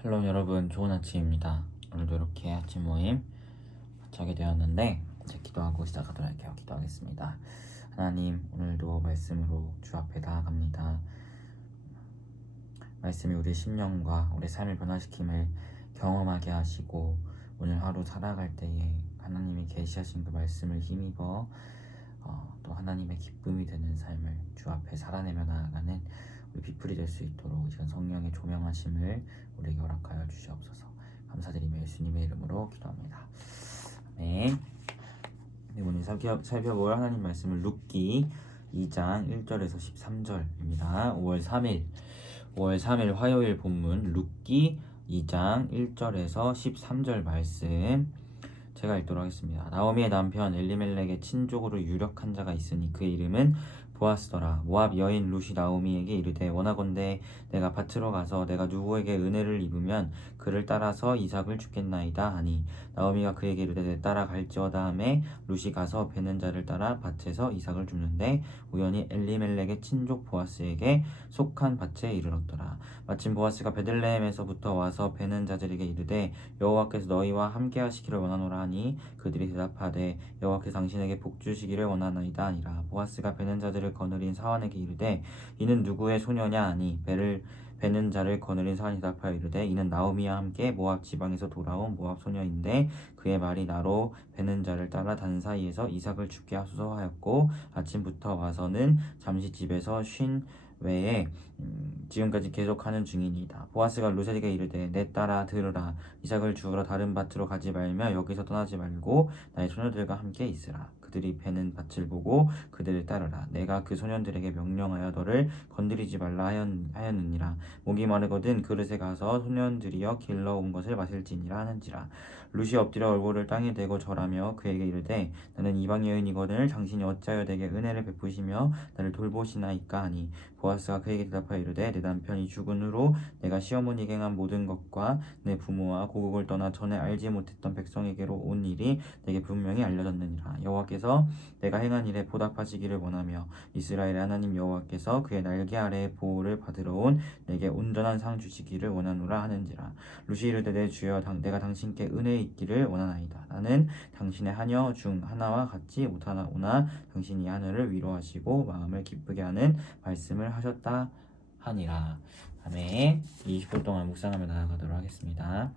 샬롬 여러분, 좋은 아침입니다. 오늘도 이렇게 아침 모임 같이 하게 되었는데 이제 기도하고 시작하도록 할게요. 기도하겠습니다. 하나님, 오늘도 말씀으로 주 앞에 나아갑니다. 말씀이 우리 심령과 우리 삶을 변화시킴을 경험하게 하시고 오늘 하루 살아갈 때에 하나님이 계시하신 그 말씀을 힘입어 또 하나님의 기쁨이 되는 삶을 주 앞에 살아내며 나아가는 우리 비풀이 될 수 있도록 이런 성령의 조명하심을 우리에게 허락하여 주시옵소서. 감사드리며 예수님의 이름으로 기도합니다. 네. 오늘 살펴볼 하나님 말씀은 룻기 2장 1절에서 13절입니다. 5월 3일 화요일 본문 룻기 2장 1절에서 13절 말씀 제가 읽도록 하겠습니다. 나오미의 남편 엘리멜렉의 친족으로 유력한 자가 있으니 그 이름은 보아스더라. 모압 여인 룻이 나오미에게 이르되 원하건대 내가 밭으로 가서 내가 누구에게 은혜를 입으면 그를 따라서 이삭을 주겠나이다 하니 나오미가 그에게 이르되 내 따라 갈지어다 하매 룻이 가서 베는 자를 따라 밭에서 이삭을 줍는데 우연히 엘리멜렉의 친족 보아스에게 속한 밭에 이르렀더라. 마침 보아스가 베들레헴에서부터 와서 베는 자들에게 이르되 여호와께서 너희와 함께 하시기를 원하노라 하니 그들이 대답하되 여호와께서 당신에게 복 주시기를 원하나이다 하니라. 보아스가 베는 자들을 거느린 사환에게 이르되 이는 누구의 소녀냐 하니 베는 자를 거느린 사환이 대답하여 이르되 이는 나오미와 함께 모압 지방에서 돌아온 모압 소녀인데 그의 말이 나로 베는 자를 따라 단 사이에서 이삭을 죽게 하소서 하였고 아침부터 와서는 잠시 집에서 쉰 외에 지금까지 계속하는 중이니이다. 보아스가 룻에게 이르되 내 딸아 들으라. 이삭을 주우러 다른 밭으로 가지 말며 여기서 떠나지 말고 나의 소녀들과 함께 있으라. 그들이 베는 밭을 보고 그들을 따르라. 내가 그 소년들에게 명령하여 너를 건드리지 말라 하였느니라. 목이 마르거든 그릇에 가서 소년들이여 길러온 것을 마실지니라 하는지라. 룻이 엎드려 얼굴을 땅에 대고 절하며 그에게 이르되 나는 이방 여인이거늘 당신이 어찌하여 내게 은혜를 베푸시며 나를 돌보시나이까 하니 보아스가 그에게 대답하여 이르되 내 남편이 죽은 후로 내가 시어머니에게 행한 모든 것과 내 부모와 고국을 떠나 전에 알지 못했던 백성에게로 온 일이 내게 분명히 알려졌느니라. 여호와께서 내가 행한 일에 보답하시기를 원하며 이스라엘의 하나님 여호와께서 그의 날개 아래에 보호를 받으러 온 내게 온전한 상 주시기를 원하노라 하는지라. 룻이 이르되 내 주여 내가 당신께 은혜 있기를 원하나이다. 나는 당신의 하녀 중 하나와 같지 못하오나 당신이 하늘을 위로하시고 마음을 기쁘게 하는 말씀을 하셨다 하니라. 아멘. 20분 동안 묵상하며 나아가도록 하겠습니다.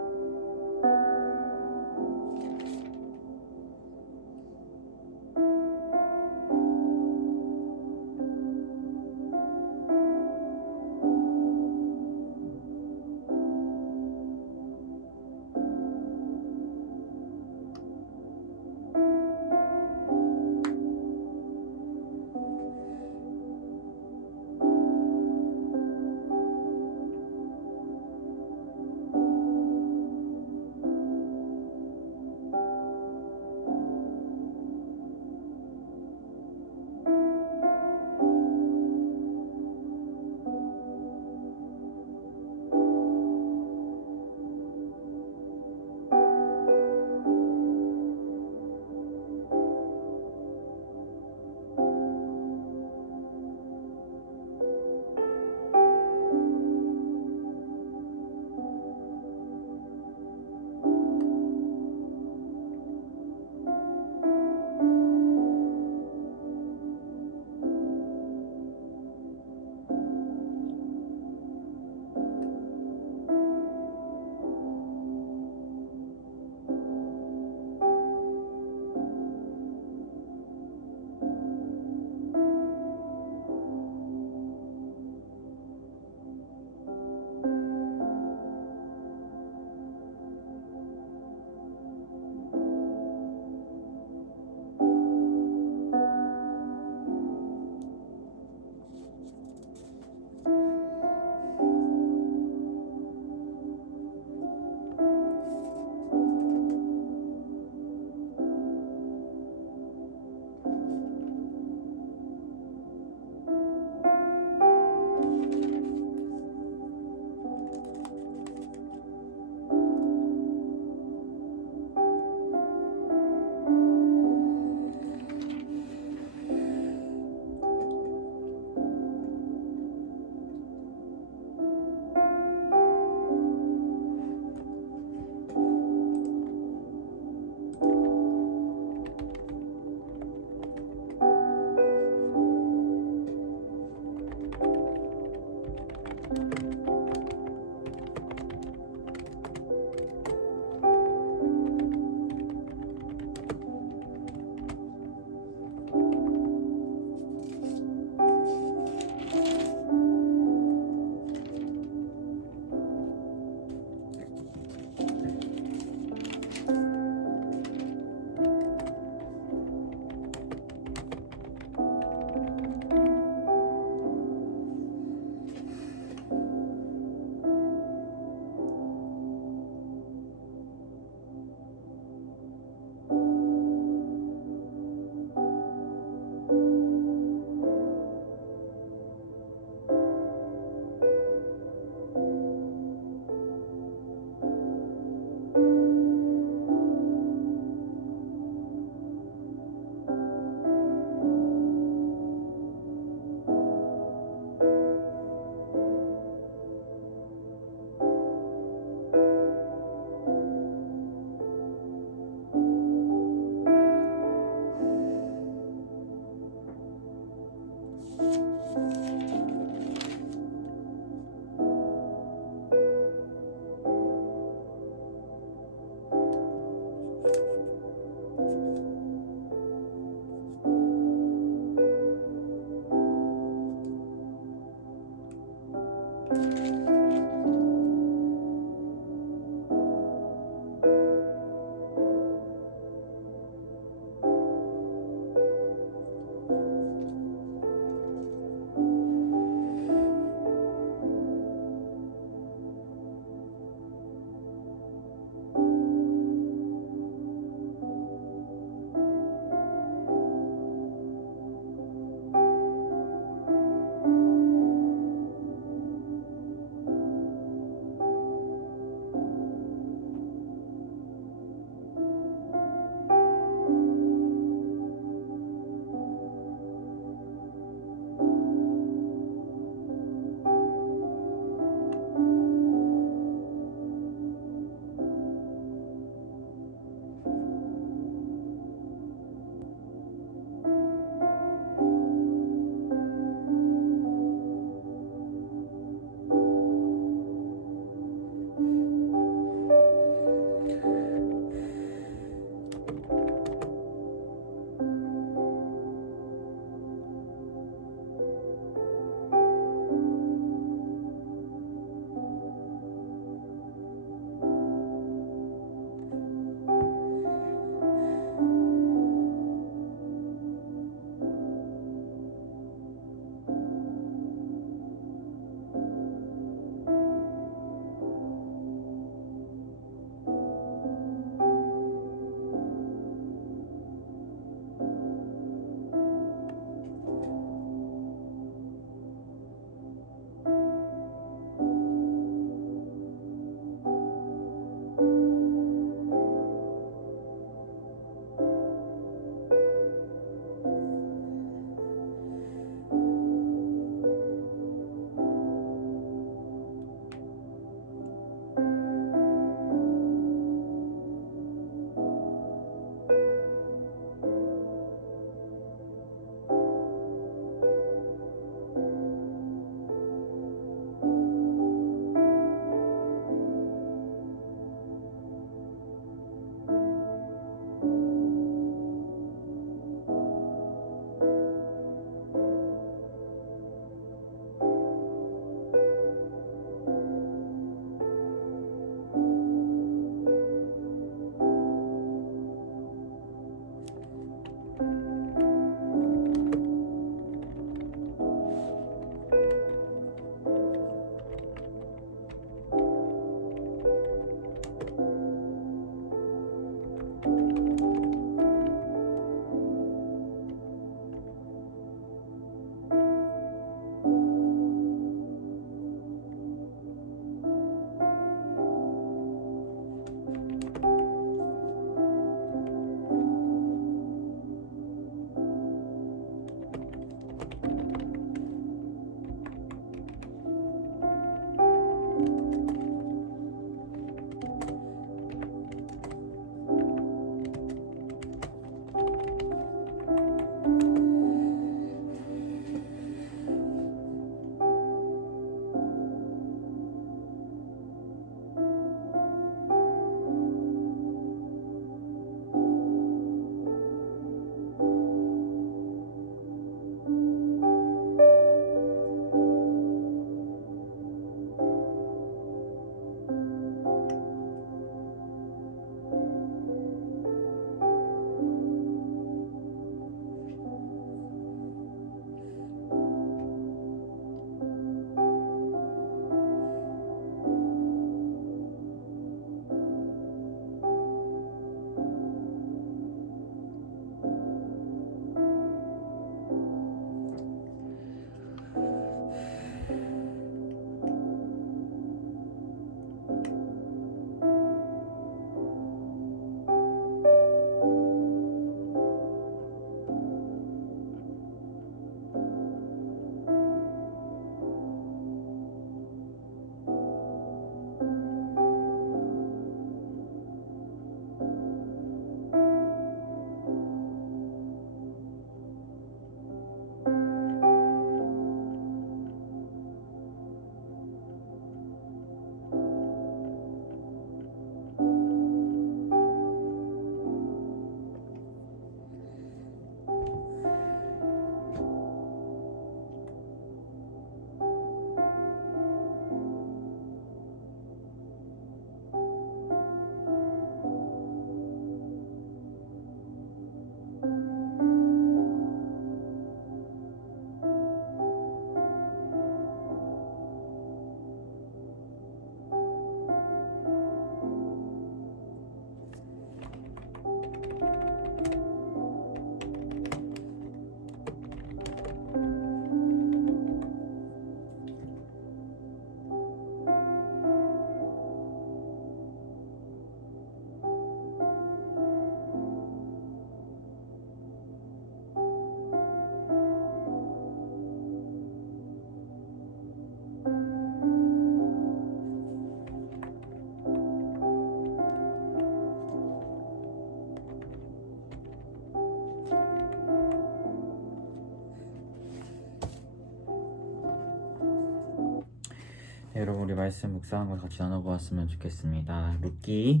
네, 여러분 우리 말씀 묵상한 걸 같이 나눠보았으면 좋겠습니다. 룻기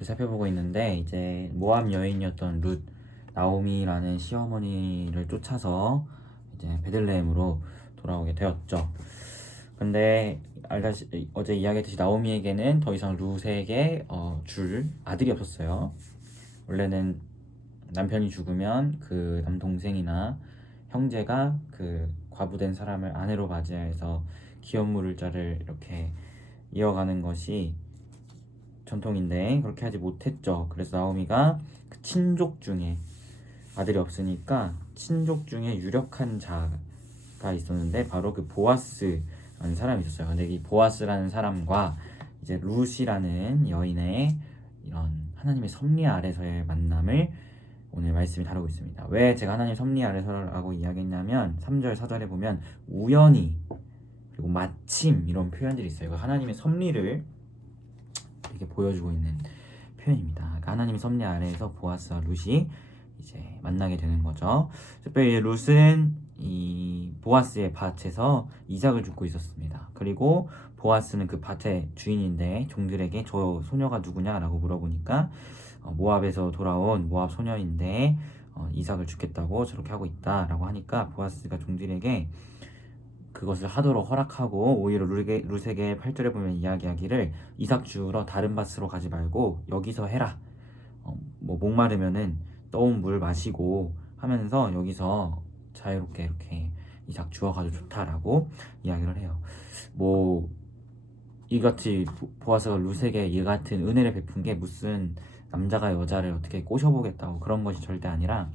살펴보고 있는데 이제 모압 여인이었던 룻 나오미라는 시어머니를 쫓아서 이제 베들레헴으로 돌아오게 되었죠. 근데 어제 이야기했듯이 나오미에게는 더 이상 룻에게 줄 아들이 없었어요. 원래는 남편이 죽으면 그 남동생이나 형제가 그 과부된 사람을 아내로 맞이해서 기업 물을 자를 이렇게 이어가는 것이 전통인데 그렇게 하지 못했죠. 그래서 나오미가 그 친족 중에 아들이 없으니까 친족 중에 유력한 자가 있었는데 바로 그 보아스라는 사람이 있었어요. 근데 이 보아스라는 사람과 이제 룻이라는 여인의 이런 하나님의 섭리 아래서의 만남을 오늘 말씀이 다루고 있습니다. 왜 제가 하나님 섭리 아래서라고 이야기했냐면 3절 4절에 보면 우연히 그리고 마침 이런 표현들이 있어요. 하나님의 섭리를 이렇게 보여주고 있는 표현입니다. 그러니까 하나님의 섭리 아래에서 보아스와 룻이 이제 만나게 되는 거죠. 특별히 룻은 이 보아스의 밭에서 이삭을 줍고 있었습니다. 그리고 보아스는 그 밭의 주인인데 종들에게 저 소녀가 누구냐라고 물어보니까 모압에서 돌아온 모압 소녀인데 이삭을 주겠다고 저렇게 하고 있다라고 하니까 보아스가 종들에게 그것을 하도록 허락하고 오히려 룻에게 8절에 보면 이야기하기를 이삭 주우러 다른 밭으로 가지 말고 여기서 해라. 뭐 목마르면은 떠온 물 마시고 하면서 여기서 자유롭게 이렇게 이삭 주워가지고 좋다라고 이야기를 해요. 뭐 이같이 보아스가 룻에게 이 같은 은혜를 베푼 게 무슨 남자가 여자를 어떻게 꼬셔보겠다고 그런 것이 절대 아니라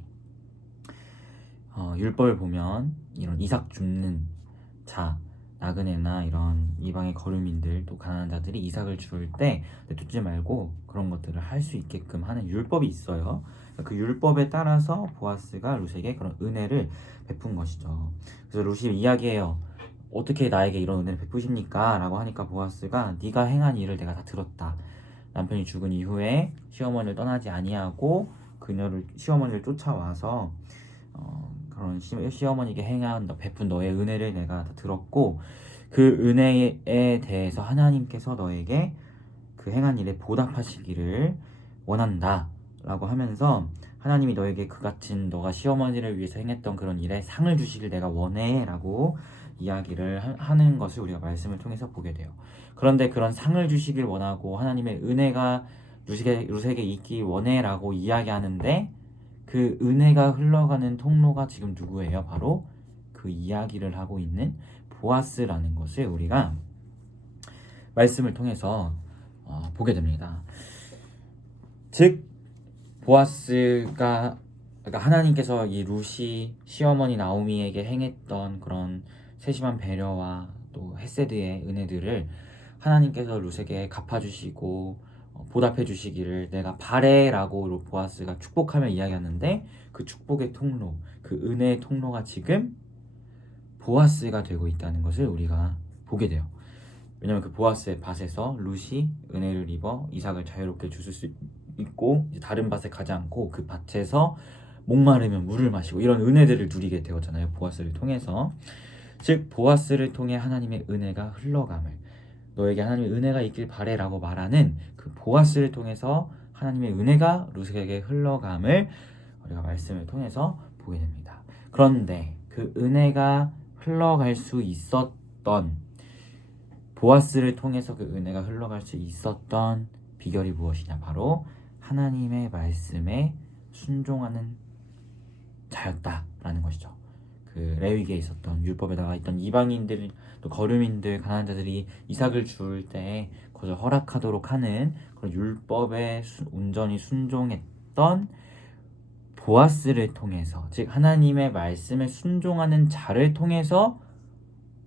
율법을 보면 이런 이삭 줍는 자, 나그네나 이런 이방의 거류민들 또 가난한 자들이 이삭을 줄 때 내쫓지 말고 그런 것들을 할 수 있게끔 하는 율법이 있어요. 그 율법에 따라서 보아스가 룻에게 그런 은혜를 베푼 것이죠. 그래서 룻이 이야기해요. 어떻게 나에게 이런 은혜를 베푸십니까? 라고 하니까 보아스가 네가 행한 일을 내가 다 들었다. 남편이 죽은 이후에 시어머니를 떠나지 아니하고 그녀를 시어머니를 쫓아와서 그런 시어머니에게 행한 베푼 너의 은혜를 내가 다 들었고 그 은혜에 대해서 하나님께서 너에게 그 행한 일에 보답하시기를 원한다 라고 하면서 하나님이 너에게 그 같은 너가 시어머니를 위해서 행했던 그런 일에 상을 주시길 내가 원해 라고 이야기를 하는 것을 우리가 말씀을 통해서 보게 돼요. 그런데 그런 상을 주시길 원하고 하나님의 은혜가 룻에게 있기 원해 라고 이야기하는데 그 은혜가 흘러가는 통로가 지금 누구예요? 바로 그 이야기를 하고 있는 보아스라는 것을 우리가 말씀을 통해서 보게 됩니다. 즉 보아스가 그러니까 하나님께서 이 룻이 시어머니 나오미에게 행했던 그런 세심한 배려와 또 헤세드의 은혜들을 하나님께서 룻에게 갚아주시고 보답해 주시기를 내가 바래라고 보아스가 축복하며 이야기하는데 그 축복의 통로, 그 은혜의 통로가 지금 보아스가 되고 있다는 것을 우리가 보게 돼요. 왜냐하면 그 보아스의 밭에서 룻이 은혜를 입어 이삭을 자유롭게 주실 수 있고 다른 밭에 가지 않고 그 밭에서 목마르면 물을 마시고 이런 은혜들을 누리게 되었잖아요. 보아스를 통해서. 즉 보아스를 통해 하나님의 은혜가 흘러감을 너에게 하나님의 은혜가 있길 바래라고 말하는 그 보아스를 통해서 하나님의 은혜가 룻에게 흘러감을 우리가 말씀을 통해서 보게 됩니다. 그런데 그 은혜가 흘러갈 수 있었던 보아스를 통해서 그 은혜가 흘러갈 수 있었던 비결이 무엇이냐? 바로 하나님의 말씀에 순종하는 자였다라는 것이죠. 그 레위기에 있었던 율법에 나와 있던 이방인들 또 거류민들 가난한 자들이 이삭을 줄 때 그것을 허락하도록 하는 그런 율법에 온전히 순종했던 보아스를 통해서 즉 하나님의 말씀에 순종하는 자를 통해서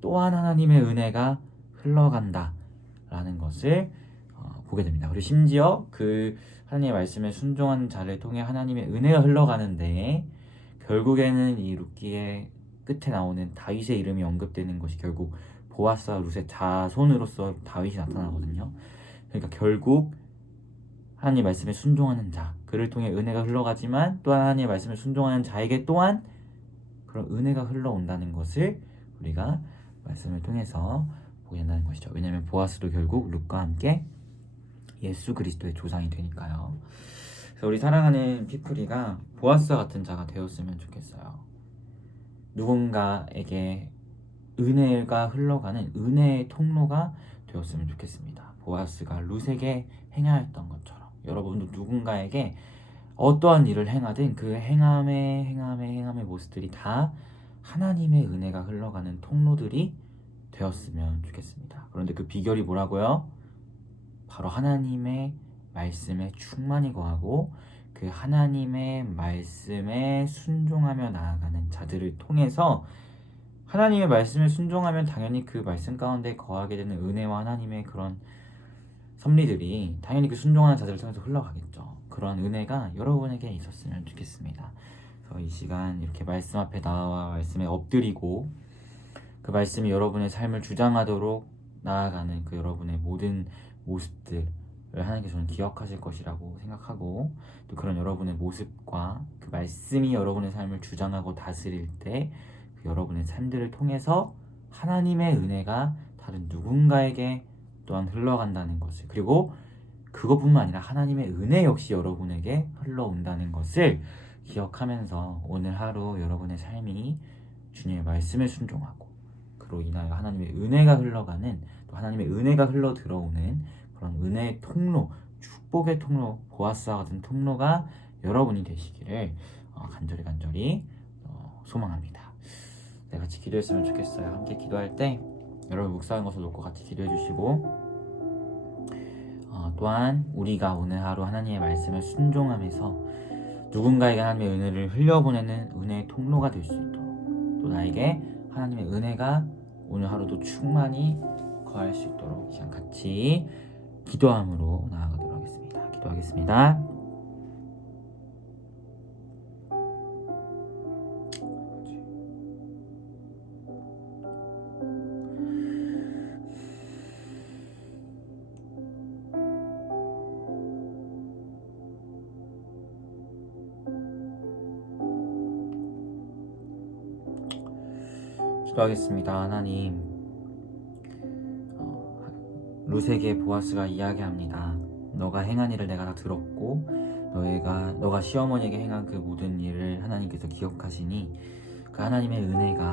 또한 하나님의 은혜가 흘러간다라는 것을 보게 됩니다. 그리고 심지어 그 하나님의 말씀에 순종하는 자를 통해 하나님의 은혜가 흘러가는데 결국에는 이 룻기의 끝에 나오는 다윗의 이름이 언급되는 것이 결국 보아스와 룻의 자손으로서 다윗이 나타나거든요. 그러니까 결국 하나님의 말씀에 순종하는 자, 그를 통해 은혜가 흘러가지만 또한 하나님의 말씀에 순종하는 자에게 또한 그런 은혜가 흘러온다는 것을 우리가 말씀을 통해서 보게 된다는 것입니다. 것이죠. 왜냐하면 보아스도 결국 룻과 함께 예수 그리스도의 조상이 되니까요. 그래서 우리 사랑하는 피플이가 보아스와 같은 자가 되었으면 좋겠어요. 누군가에게 은혜가 흘러가는 은혜의 통로가 되었으면 좋겠습니다. 보아스가 룻에게 행하였던 것처럼 여러분도 누군가에게 어떠한 일을 행하든 그 행함의 모습들이 다 하나님의 은혜가 흘러가는 통로들이 되었으면 좋겠습니다. 그런데 그 비결이 뭐라고요? 바로 하나님의 말씀에 충만히 거하고 그 하나님의 말씀에 순종하며 나아가는 자들을 통해서 하나님의 말씀에 순종하면 당연히 그 말씀 가운데 거하게 되는 은혜와 하나님의 그런 섭리들이 당연히 그 순종하는 자들을 통해서 흘러가겠죠. 그런 은혜가 여러분에게 있었으면 좋겠습니다. 그래서 이 시간 이렇게 말씀 앞에 나와 말씀에 엎드리고 그 말씀이 여러분의 삶을 주장하도록 나아가는 그 여러분의 모든 모습들을 하나님께서 저는 기억하실 것이라고 생각하고 또 그런 여러분의 모습과 그 말씀이 여러분의 삶을 주장하고 다스릴 때 그 여러분의 삶들을 통해서 하나님의 은혜가 다른 누군가에게 또한 흘러간다는 것을 그리고 그것뿐만 아니라 하나님의 은혜 역시 여러분에게 흘러온다는 것을 기억하면서 오늘 하루 여러분의 삶이 주님의 말씀에 순종하고 그로 인하여 하나님의 은혜가 흘러가는 또 하나님의 은혜가 흘러 들어오는 그런 은혜의 통로, 축복의 통로, 보아스와 같은 통로가 여러분이 되시기를 간절히 소망합니다. 네, 같이 기도했으면 좋겠어요. 함께 기도할 때 여러분 묵상한 것을 놓고 같이 기도해 주시고 또한 우리가 오늘 하루 하나님의 말씀을 순종하면서 누군가에게 하나님의 은혜를 흘려보내는 은혜의 통로가 될 수 있도록 또 나에게 하나님의 은혜가 오늘 하루도 충만히 거할 수 있도록 시간 같이 기도함으로 나아가도록 하겠습니다. 기도하겠습니다. 기도하겠습니다. 하나님, 룻에게 보아스가 이야기합니다. 너가 행한 일을 내가 다 들었고 너가 시어머니에게 행한 그 모든 일을 하나님께서 기억하시니 그 하나님의 은혜가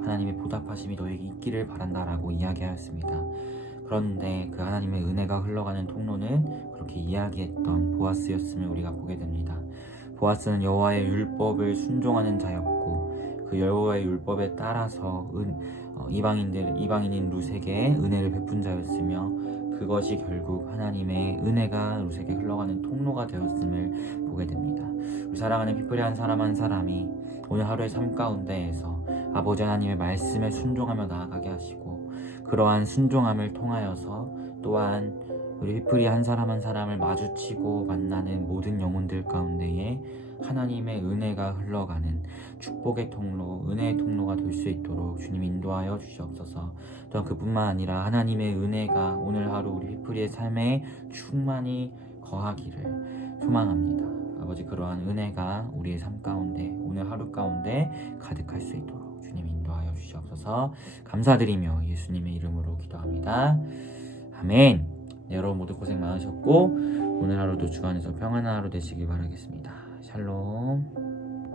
하나님의 보답하심이 너에게 있기를 바란다라고 이야기하였습니다. 그런데 그 하나님의 은혜가 흘러가는 통로는 그렇게 이야기했던 보아스였음을 우리가 보게 됩니다. 보아스는 여호와의 율법을 순종하는 자였고 그 여호와의 율법에 따라서 이방인인 룻에게 은혜를 베푼 자였으며 그것이 결국 하나님의 은혜가 룻에게 흘러가는 통로가 되었음을 보게 됩니다. 우리 사랑하는 피플의 한 사람 한 사람이 오늘 하루의 삶 가운데에서 아버지 하나님의 말씀에 순종하며 나아가게 하시고 그러한 순종함을 통하여서 또한 우리 피플이 한 사람 한 사람을 마주치고 만나는 모든 영혼들 가운데에 하나님의 은혜가 흘러가는 축복의 통로, 은혜의 통로가 될 수 있도록 주님 인도하여 주시옵소서. 또한 그뿐만 아니라 하나님의 은혜가 오늘 하루 우리 피플이의 삶에 충만히 거하기를 소망합니다. 아버지 그러한 은혜가 우리의 삶 가운데 오늘 하루 가운데 가득할 수 있도록 주님 인도하여 주시옵소서. 감사드리며 예수님의 이름으로 기도합니다. 아멘. 네, 여러분 모두 고생 많으셨고 오늘 하루도 주 안에서 평안한 하루 되시길 바라겠습니다. 샬롬.